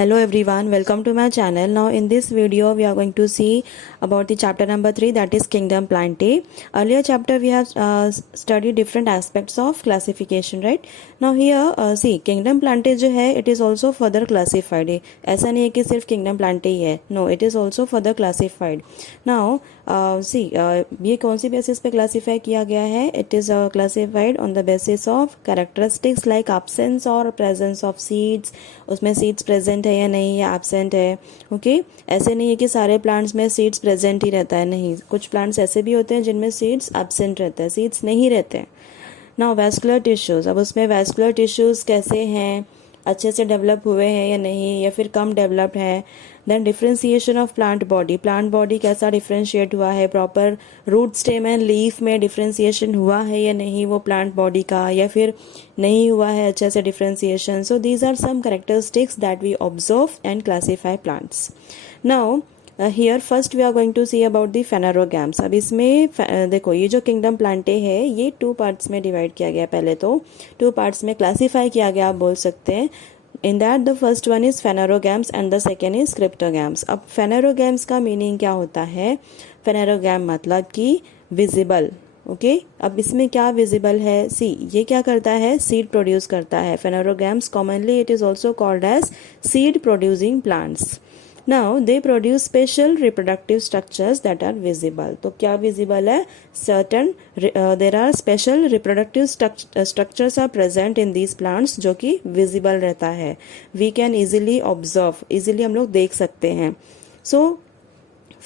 Hello everyone, welcome to my channel. Now in this video we are going to see about the chapter number 3, that is Kingdom Plantae. Earlier chapter we have studied different aspects of classification, right? Now here see Kingdom Plantae जो है it is also further classified. ऐसा नहीं है कि सिर्फ Kingdom Plantae ही है, no, it is also further classified. Now see ये कौन सी बेसिस पे क्लासीफाई किया गया है? It is classified on the basis of characteristics like absence or presence of seeds. उसमें seeds present है या नहीं, या एब्सेंट है. ओके ऐसे नहीं है कि सारे प्लांट्स में सीड्स प्रेजेंट ही रहता है, नहीं, कुछ प्लांट्स ऐसे भी होते हैं जिनमें सीड्स एब्सेंट रहते हैं, सीड्स नहीं रहते हैं. नाउ वैस्कुलर टिश्यूज, अब उसमें वैस्कुलर टिश्यूज कैसे हैं, अच्छे से डेवलप हुए हैं या नहीं, या फिर कम डेवलप्ड है. Then differentiation of plant body कैसा डिफ्रेंशिएट हुआ है, proper root stem and leaf में डिफ्रेंसिएशन हुआ है या नहीं वो प्लांट बॉडी का, या फिर नहीं हुआ है अच्छे से differentiation. So these are some characteristics that we observe and classify plants. Now here first we are going to see about the phanerogams. अब इसमें देखो ये जो किंगडम प्लांटे है ये 2 पार्ट्स में डिवाइड किया गया. पहले तो 2 पार्ट्स में क्लासीफाई किया गया, आप बोल सकते हैं. In that the first one is phanerogams and the second is cryptogams. अब phanerogams का मीनिंग क्या होता है? phanerogam मतलब कि विजिबल. ओके अब इसमें क्या विजिबल है? सी ये क्या करता है? सीड प्रोड्यूस करता है. phanerogams commonly it is also called as seed producing plants. Now they produce special reproductive structures that are visible. तो क्या visible है? Certain there are special reproductive structures are present in these plants जो कि visible रहता है. We can easily observe, easily हम लोग देख सकते हैं. So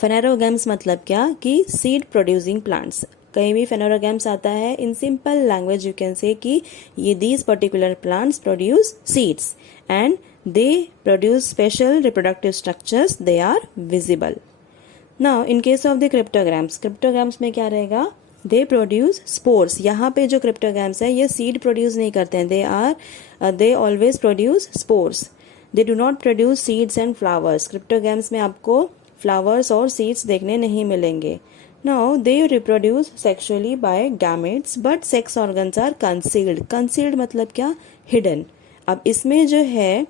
phanerogams मतलब क्या कि seed producing plants. कहीं भी phanerogams आता है, in simple language you can say कि ये these particular plants produce seeds and they produce special reproductive structures, they are visible. Now in case of the cryptogams में क्या रहेगा? They produce spores. यहाँ पे जो cryptogams है ये seed produce नहीं करते हैं, they always produce spores. They do not produce seeds and flowers. cryptogams में आपको flowers और seeds देखने नहीं मिलेंगे. Now they reproduce sexually by gametes but sex organs are concealed. Concealed मतलब क्या? Hidden. अब इसमें जो है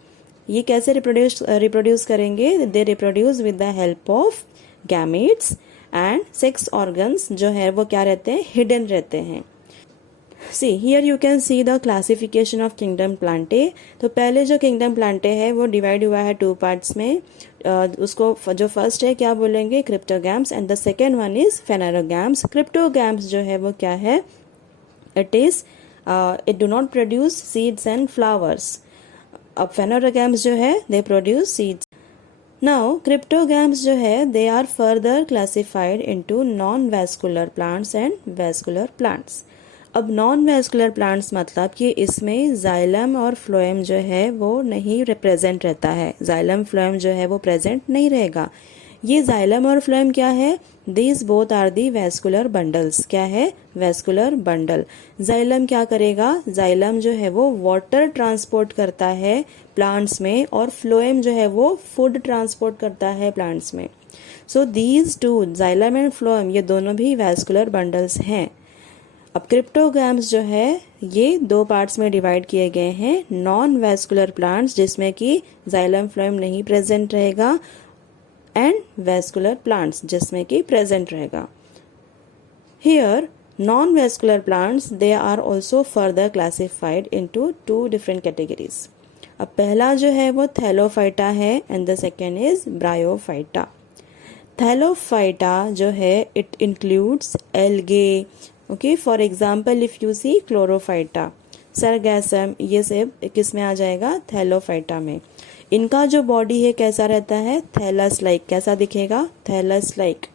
ये कैसे रिप्रोड्यूस करेंगे? They reproduce with the help of gametes and sex organs जो है वो क्या रहते हैं? हिडन रहते हैं. See here you can see the classification of kingdom Plantae. तो पहले जो किंगडम प्लांटे है वो डिवाइड हुआ है 2 पार्ट्स में. उसको जो फर्स्ट है क्या बोलेंगे? Cryptogams and the second one is phanerogams. Cryptogams जो है वो क्या है? It do not produce seeds and flowers. अब फेनेरोगैम्स जो है they produce seeds. Now cryptogams जो है they are further classified into non vascular plants and vascular plants. अब नॉन वैस्कुलर प्लांट्स मतलब कि इसमें जाइलम और फ्लोएम जो है वो नहीं प्रेजेंट रहता है. जाइलम फ्लोएम जो है वो प्रेजेंट नहीं रहेगा. ये जाइलम और फ्लोएम क्या है? These both are the vascular bundles. क्या है? Vascular bundle. जाइलम क्या करेगा? जाइलम जो है वो वाटर ट्रांसपोर्ट करता है प्लांट्स में, और फ्लोएम जो है वो फूड ट्रांसपोर्ट करता है प्लांट्स में. So these two, xylem and phloem, ये दोनों भी वैस्कुलर बंडल्स हैं. अब क्रिप्टोगैम्स जो है ये 2 पार्ट्स में डिवाइड किए गए हैं. नॉन वैस्कुलर प्लांट्स जिसमें कि जाइलम फ्लोएम नहीं प्रेजेंट रहेगा, एंड वैस्कुलर प्लांट्स जिसमें कि प्रेजेंट रहेगा. Here non vascular plants they are also further classified into 2 different categories. अब पहला जो है वो थैलोफाइटा है and the second is bryophyta. Thallophyta जो है it includes algae. Okay for example if you see chlorophyta, sargassum, ये सब किस में आ जाएगा? थैलोफाइटा में. इनका जो बॉडी है कैसा रहता है? Thallus like. कैसा दिखेगा? Thallus like.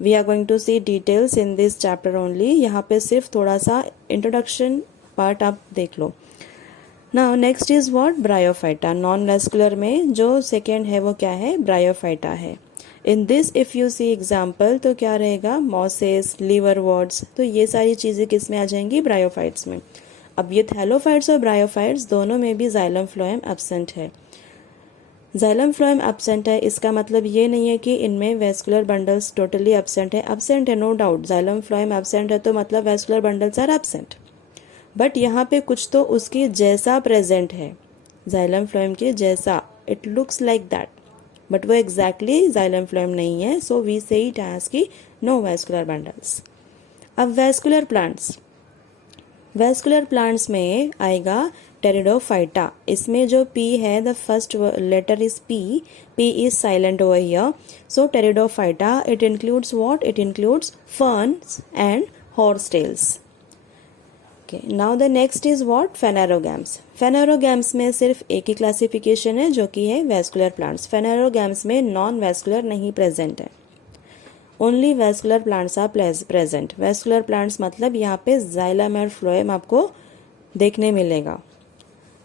We are going to see details in this chapter only. यहाँ पे सिर्फ थोड़ा सा इंट्रोडक्शन पार्ट आप देख लो. Now next is what? Bryophyta. Non vascular में जो सेकेंड है वो क्या है? ब्रायोफाइटा है. In this if you see example तो क्या रहेगा? मॉसेस, लीवरवर्ट्स, तो ये सारी चीजें किस में आ जाएंगी? ब्रायोफाइट्स में. अब ये थैलोफाइट्स और ब्रायोफाइट्स दोनों में भी जाइलम फ्लोएम एब्सेंट है. जाइलम फ्लोएम एब्सेंट है इसका मतलब ये नहीं है कि इनमें वैस्कुलर बंडल्स टोटली एब्सेंट है. एब्सेंट है, no doubt. Xylem phloem absent है तो मतलब vascular bundles are absent, but यहाँ पे कुछ तो उसके जैसा प्रेजेंट है. जाइलम फ्लोएम के जैसा it looks like that, but वो एग्जैक्टली जाइलम फ्लोएम नहीं है, so we say it as की नो वैस्कुलर बंडल्स। अब वैस्कुलर प्लांट्स, वैस्कुलर प्लांट्स में आएगा टेरिडोफाइटा। इसमें जो P है, the first letter is P, P is silent over here, so pteridophyta it includes what, it includes ferns and horsetails. Okay, now the next is what, phanerogams. Phanerogams में सिर्फ एक ही classification है जो कि है वैस्कुलर प्लांट्स। फेनेरोगैम्स में non vascular नहीं प्रेजेंट है, only vascular plants are present. Vascular plants मतलब यहाँ पे जाइलम और फ्लोएम आपको देखने मिलेगा।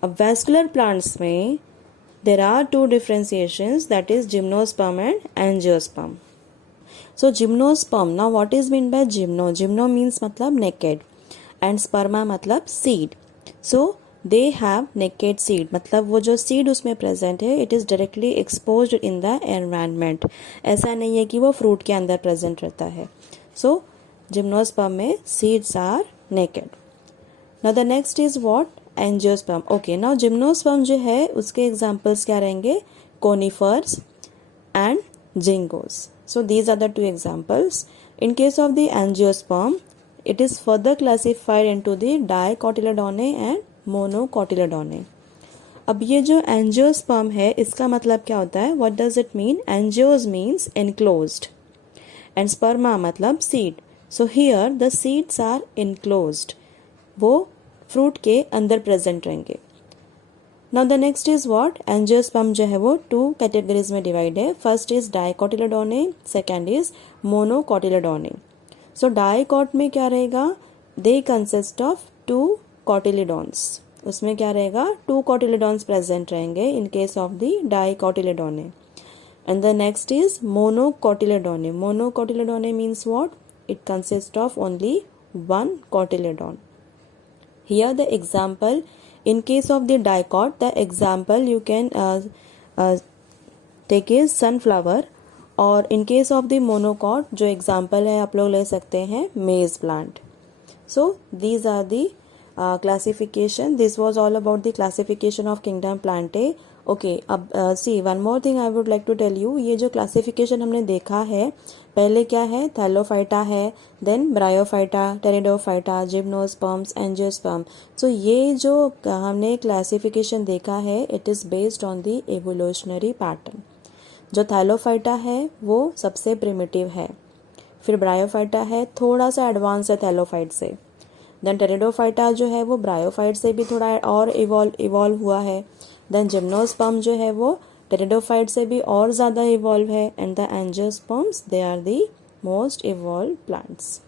अब वैस्कुलर प्लांट्स में there are two differentiations, that is gymnosperm and angiosperm. So gymnosperm, now what is mean by gymno, gymno means मतलब नेकेड एंड स्पर्मा मतलब seed. So they have naked seed, मतलब वो जो सीड उसमें present है it is directly exposed in the environment, ऐसा नहीं है कि वो फ्रूट के अंदर प्रेजेंट रहता है। सो जिम्नोस्पर्म में seeds are naked. Now the next is what, angiosperm. Okay, now gymnosperm जो है उसके एग्जांपल्स क्या रहेंगे, conifers and ginkgos. So these are the two examples. In case of the angiosperm it is further classified into the dicotyledonnae and monocotyledonnae। अब ये जो angiosperm है इसका मतलब क्या होता है, what does it mean? Angios means enclosed and sperma मतलब seed। So here the seeds are enclosed, वो फ्रूट के अंदर प्रेजेंट रहेंगे। Now the next is what, angiosperm जो है वो टू कैटेगरीज में डिवाइड है। First is dicotyledonae, second is monocotyledonae. So dicot में क्या रहेगा, they consist of two cotyledons, उसमें क्या रहेगा, टू कॉटिलिडॉन्स प्रेजेंट रहेंगे in case of the dicotyledonae. And the next is monocotyledonae. Monocotyledonae means what, it consist of only one cotyledon. Here the example, in case of the dicot the example you can take is sunflower, और in case of the monocot जो example है आप लोग ले सकते हैं maize plant. So these are the classification, this was all about the classification of kingdom plantae. Okay, अब see one more thing I would like to tell you, ये जो क्लासिफिकेशन हमने देखा है पहले क्या है, थैलोफाइटा है, then bryophyta, pteridophyta, gymnosperms, angiosperm. So ये जो हमने क्लासिफिकेशन देखा है it is based on the evolutionary pattern. जो थैलोफाइटा है वो सबसे प्रिमिटिव है, फिर ब्रायोफाइटा है थोड़ा सा एडवांस है थैलोफाइट से, देन टेरिडोफाइटा जो है वो ब्रायोफाइट से भी थोड़ा और इवॉल्व हुआ है, देन जिम्नोस्पर्म जो है वो टेरिडोफाइट से भी और ज़्यादा इवॉल्व है, and the angiosperms they are the most evolve plants.